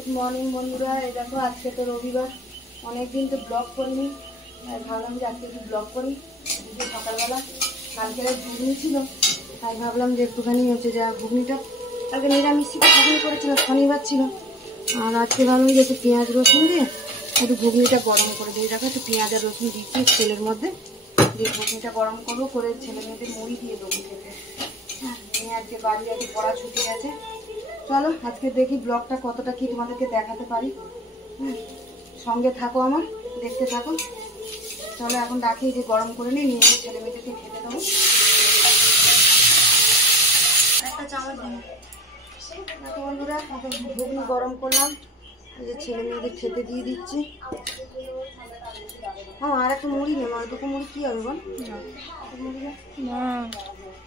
Good morning বন্ধুরা। এই দেখো আজকে তো রবিবার, অনেকদিন তো ব্লগ করিনি, তাই ভাবলাম যে আজকে একটু ব্লগ করি। আজকে সকালবেলা কালকে ঘুগনি ছিল, তাই ভাবলাম যে একটুখানি হচ্ছে যা ঘুগনিটা কালকে নিরামিষ ছিল, ঘুগনি করেছিল, শনিবার ছিল। আর আজকে ভাবলাম যে একটু পেঁয়াজ রসুন দিয়ে একটু ঘুগনিটা গরম করে দিই। দেখো একটু পেঁয়াজ আর রসুন দিচ্ছি তেলের মধ্যে, দিয়ে ঘুগনিটা গরম করবো, করে ছেলে মেয়েদের মুড়ি দিয়ে দেবো খেতে। হ্যাঁ, মেয়ে আজকে বাড়ি আজকে পড়া ছুটি আছে। চলো আজকে দেখি ব্লগটা কতটা কি তোমাদেরকে দেখাতে পারি। সঙ্গে থাকো, আমার দেখতে থাকো। চলো এখন রাখি, যে গরম করে নিয়ে নিয়ে ছেলে মেয়েদেরকে খেতে দেবো। একটা চামচ দেবো। দেখো বন্ধুরা, ঘুগনি গরম করলাম, এই যে ছেলে মেয়েদের খেতে দিয়ে দিচ্ছি। হ্যাঁ, আর একটা মুড়ি নেব, আর দুটো মুড়ি কী হবে বল? মুড়ি না,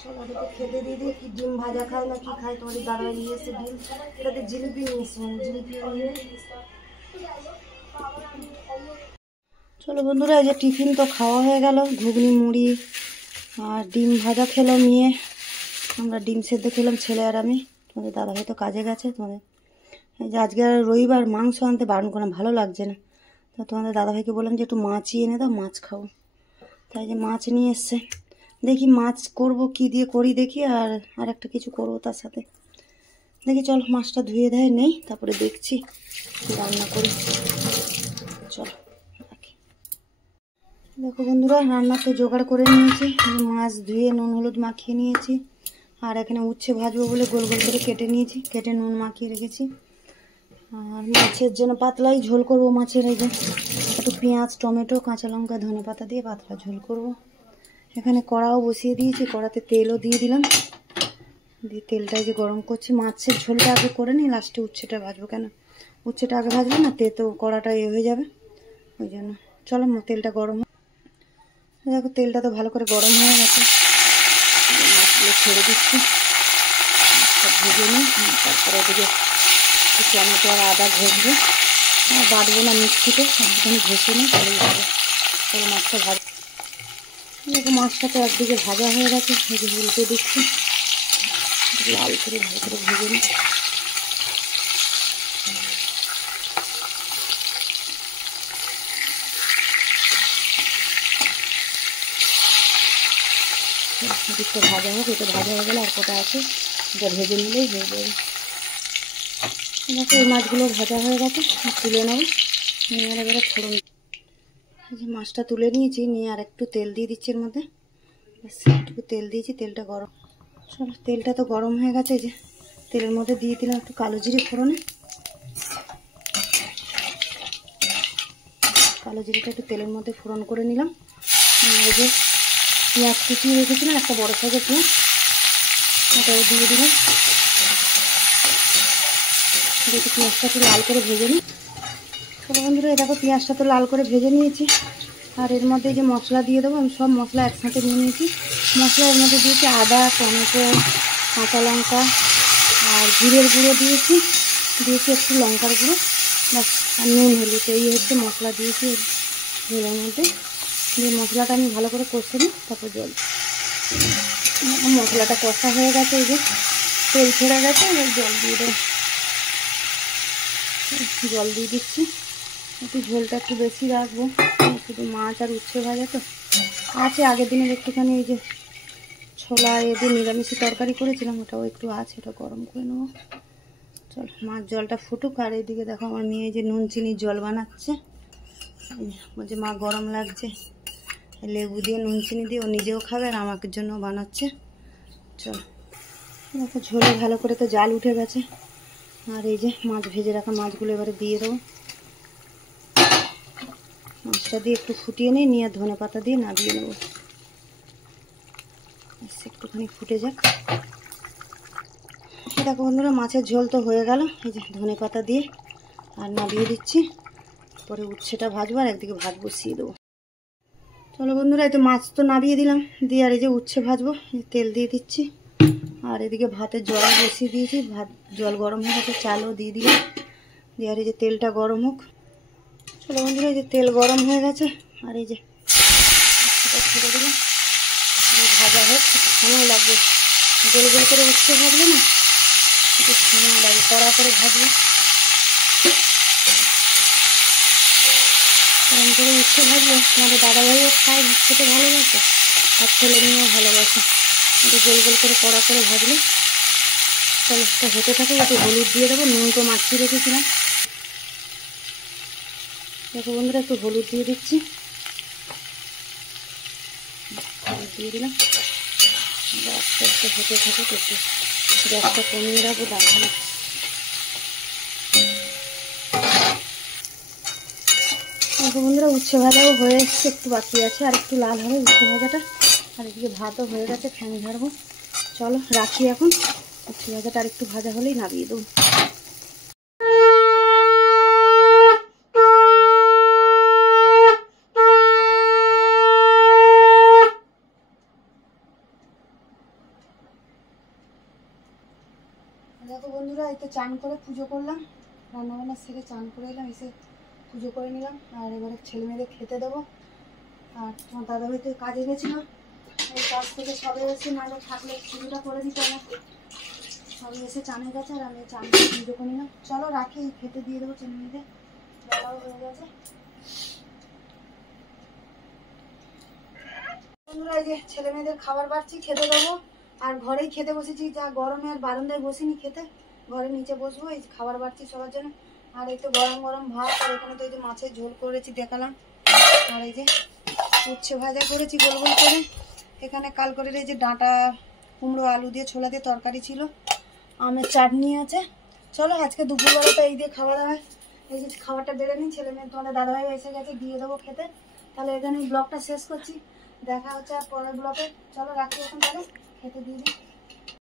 চলো ওদেরকে খেতে দিয়ে দিই। কি ডিম ভাজা খায় না কি খায়, তোমাদের দাদা নিয়ে এসে ডিম, এটাতে জিলিপি নিয়ে এসছে, জিলিপি নিয়ে। চলো বন্ধুরা, এই যে টিফিন তো খাওয়া হয়ে গেল, ঘুগনি মুড়ি আর ডিম ভাজা খেলো নিয়ে, আমরা ডিম সেদ্ধ খেলাম ছেলে আর আমি। তোমাদের দাদা হয়তো কাজে গেছে। তোমাদের এই যে আজকে রবিবার মাংস আনতে বারণ করলাম, ভালো লাগছে না, তা তোমাদের দাদাভাইকে বললাম যে একটু মাছই এনে দাও, মাছ খাবো। তাই যে মাছ নিয়ে এসছে, দেখি মাছ করব কি দিয়ে করি দেখি, আর একটা কিছু করবো তার সাথে। দেখি চল মাছটা ধুয়ে দেয় নেই, তারপরে দেখছি রান্না করি। চলো রাখি। দেখো বন্ধুরা, রান্না তো জোগাড় করে নিয়েছি, মাছ ধুয়ে নুন হলুদ মাখিয়ে নিয়েছি। আর এখানে উচ্ছে ভাজবো বলে গোল গোল করে কেটে নিয়েছি, কেটে নুন মাখিয়ে রেখেছি। আর মাছের জন্য পাতলাই ঝোল করবো মাছের, এই যে একটু পেঁয়াজ টমেটো কাঁচা লঙ্কা ধনে পাতা দিয়ে পাতলা ঝোল করব। এখানে কড়াও বসিয়ে দিয়েছি, কড়াতে তেলও দিয়ে দিলাম, দিয়ে তেলটাই যে গরম করছি। মাছের ঝোলটা আগে করে নিই, লাস্টে উচ্ছেটা ভাজবো, কেন উচ্ছেটা আগে ভাজবো না তো কড়াটা হয়ে যাবে, ওই জন্য। চলো তেলটা গরম হয়। দেখো তেলটা তো ভালো করে গরম হয়ে গেছে, মাছগুলো ছেড়ে দিচ্ছি, ভেজে নিই। তারপরে ওদিকে টমেটো আর আদা ঘষবো, বাটবো না মিক্সিতে, একটুখানি ঘষে নিই তাহলেই হবে। তাহলে মাছটা ভাজ। দেখো মাছটা তো একদিকে ভাজা হয়ে গেছে, ভেজে উল্টে দিচ্ছি, লাল করে ভালো করে ভেজে নিই। এদিকটা ভাজা হোক, এটা ভাজা হয়ে গেলে আর কটা আছে এটা ভেজে নিলেই হয়ে যাবে। দেখো এই মাছগুলো ভাজা হয়ে গেছে, তুলে নেবো, নিয়ে আর এবারে ফোড়ন। এই যে মাছটা তুলে নিয়েছি, নিয়ে আর একটু তেল দিয়ে দিচ্ছি এর মধ্যে, একটু তেল দিয়েছি, তেলটা গরম। চলো তেলটা তো গরম হয়ে গেছে, এই যে তেলের মধ্যে দিয়ে দিলাম একটু কালো জিরে ফোড়নে। কালো জিরেটা একটু তেলের মধ্যে ফোড়ন করে নিলাম। এই যে পেঁয়াজ কুচিয়ে রেখেছিলাম, একটা বড় সাইজের পেঁয়াজ, ওটাও দিয়ে দিলাম। দেখি পেঁয়াজটা একটু লাল করে ভেজে নিই। ছোটো বন্ধুরা, এই দেখো পেঁয়াজটা তো লাল করে ভেজে নিয়েছি, আর এর মধ্যে যে মশলা দিয়ে দেবো, আমি সব মশলা একসাথে নিয়ে নিয়েছি। মশলা এর মধ্যে দিয়েছি আদা টমেটো কাঁচা লঙ্কা আর জিরের গুঁড়ো দিয়েছি একটু লঙ্কার গুঁড়ো, ব্যাস, আর নুন হলুদ, এই হচ্ছে মশলা দিয়েছি ঝোলের মধ্যে। দিয়ে মশলাটা আমি ভালো করে কষে নিই, তারপর জল। মশলাটা কষা হয়ে গেছে, এই যে তেল ছেড়ে গেছে, এবার জল দিয়ে দেবো। জল দিয়ে দিচ্ছি, একটু ঝোলটা একটু বেশি রাখবো, শুধু মাছ আর উচ্ছে ভাজা তো আছে, আগের দিনের একটুখানি এই যে ছোলা দিয়ে নিরামিষি তরকারি করেছিলাম, ওটাও একটু আছে, ওটা গরম করে নেবো। চল মাছ জলটা ফুটুক। আর এইদিকে দেখো আমার মেয়ে যে নুন চিনির জল বানাচ্ছে, বলছে মা গরম লাগছে, লেবু দিয়ে নুন চিনি দিয়ে ও নিজেও খাবে আর আমাকে জন্য বানাচ্ছে। চল দেখো ঝোলে ভালো করে তো জাল উঠে গেছে, আর এই যে মাছ ভেজে রাখা মাছগুলো এবারে দিয়ে দেবো। মাছটা দিয়ে একটু ফুটিয়ে নিয়ে ধনে পাতা দিয়ে নামিয়ে নেবো, একটুখানি ফুটে যাক। দেখো বন্ধুরা, মাছের ঝোল তো হয়ে গেল, এই যে ধনে পাতা দিয়ে আর নামিয়ে দিচ্ছি, পরে উচ্ছেটা ভাজবো আর একদিকে ভাত বসিয়ে দেবো। চলো বন্ধুরা, এই তো মাছ তো নামিয়ে দিলাম, দিয়ে আর এই যে উচ্ছে ভাজবো, তেল দিয়ে দিচ্ছি, আর এদিকে ভাতের জল বসিয়ে দিয়েছি, ভাত জল গরম হয়ে গেছে, চালও দিয়ে দিলাম, দিয়ে আর এই যে তেলটা গরম হোক। চলো বন্ধুরা, এই যে তেল গরম হয়ে গেছে, আর এই যে ছেড়ে দিলাম, ভাজা হোক, সময় লাগবে, গোল গোল করে উচ্ছে ভাজলে না একটু সময় লাগে, কড়া করে ভাজবে। করে উচ্ছে ভাজবো। তোমাদের দাদাভাইও খায়, ভাত খেতে ভালোবাসে, আর ছেলে মেয়েও ভালোবাসে। একটু গোল গোল করে কড়া করে ভাজলে তাহলে সেটা হতে থাকে। একটু হলুদ দিয়ে দেবো, নুন তো মাখিয়ে রেখেছিলাম। দেখো বন্ধুরা, একটু হলুদ দিয়ে দিচ্ছি, হলুদ দিয়ে দিলাম। আস্তে আস্তে হতে থাকে, একটু গ্যাসটা কমিয়ে রাখবো। তাহলে দেখো বন্ধুরা, উচ্ছে ভাজাও হয়ে এসছে, একটু বাকি আছে, আর একটু লাল হবে উচ্ছে ভাজাটা। আর এদিকে ভাতও হয়ে গেছে, ফ্যান ঝাড়বো। চলো রাখি এখন, উচ্ছে ভাজাটা আর একটু ভাজা হলেই নামিয়ে দেবো। দেখো বন্ধুরা, এই তো চান করে পুজো করলাম, রান্নাবান্না সেরে চান করে এলাম, এসে পুজো করে নিলাম। আর এবারে ছেলে মেয়েদের খেতে দেবো। আর তোমার দাদাভাই তো কাজে গেছিলো, এই কাজ থেকে সবে এসে, নাহলে থাকলে পুজোটা করে দিতে আমাকে। সবে এসে চানে গেছে, আর আমি চান করে পুজো করে নিলাম। চলো রাখি, খেতে দিয়ে দেবো ছেলে মেয়েদের, বেলাও হয়ে গেছে। বন্ধুরা, এই যে ছেলে মেয়েদের খাবার বাড়ছি, খেতে দেবো। আর ঘরেই খেতে বসেছি, যা গরমে আর বারান্দায় বসিনি খেতে, ঘরে নিচে বসবো। এই খাবার বাড়ছি সবার জন্য। আর এই তো গরম গরম ভাত, আর এখানে তো এই যে মাছের ঝোল করেছি দেখালাম। আর এই যে উচ্ছে ভাজা করেছি গোল গোল করে। এখানে কাল করে এই যে ডাঁটা কুমড়ো আলু দিয়ে ছোলা দিয়ে তরকারি ছিল, আমের চাটনি আছে। চলো আজকে দুপুরবেলাটা এই দিয়ে খাওয়া দাওয়া। এই যে খাবারটা বেড়ে নিই, ছেলে মেয়ে তোমাদের দাদাভাই এসে গেছে, দিয়ে দেবো খেতে। তাহলে এখানে ব্লগটা শেষ করছি, দেখা হচ্ছে আর পরের ব্লগে। চলো রাখি এখন, তাহলে খেতে দিয়ে দিই।